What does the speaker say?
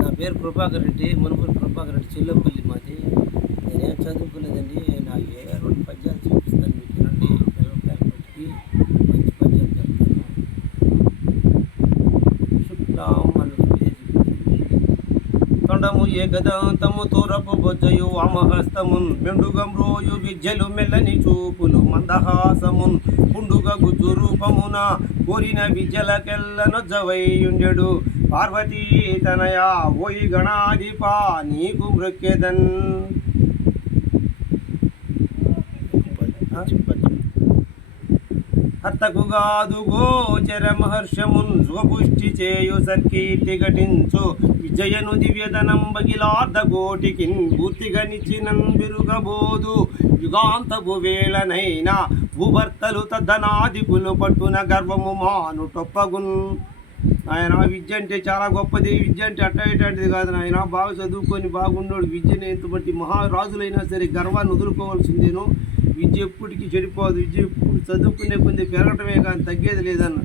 నా పేరు ప్రభాకర్ రెడ్డి, మునుపూరు ప్రభాకర్ రెడ్డి, చిల్లపల్లి మాది. నేనేం చదువుకోలేదండి. నాకు ఏ 2 పద్యాలు చూపిస్తాను మీకు, వినండి. పిల్లకాయలు బట్టికి మంచి పద్యాలు చెప్తాను. తొండము ఏకదంతము తూరపు బొజ్జయు వామహస్తమున్ మెండుగమ్రోయు విద్యలు మెల్లని చూపులు మందహాసమున్ పుండుగ గుజ్జు రూపమున కోరిన విద్యలకెల్లనొజ్జవైయుండెడు పార్వతీ తనయ ఓయి గణాధిపా నీకు మృక్కెదన్. హర్తకుగాదు గోచర మహర్షమున్ స్వపుష్టి చేయు సర్కీర్తి ఘటించు విజయను దివ్యధనం బగిలార్ధకోటికిన్ పూర్తిగా నిచ్చినన్ బిరుగబోదు యుగాంతపు వేళనైనా భూభర్తలు తద్దనాదికులు పట్టున గర్వము మాను టొప్పగున్. ఆయన విద్య అంటే చాలా గొప్పది. విద్య అంటే అట్టేటది కాదు నాయన. బాగా చదువుకొని బాగుండోడు విద్యను ఎంతబట్టి మహారాజులైనా సరే గర్వాన్ని వదులుకోవాల్సిందేను. విద్య ఎప్పటికీ చెడిపోదు. విద్య ఎప్పుడు చదువుకునే కొంచెం పెరగటమే కానీ తగ్గేది లేదన్న.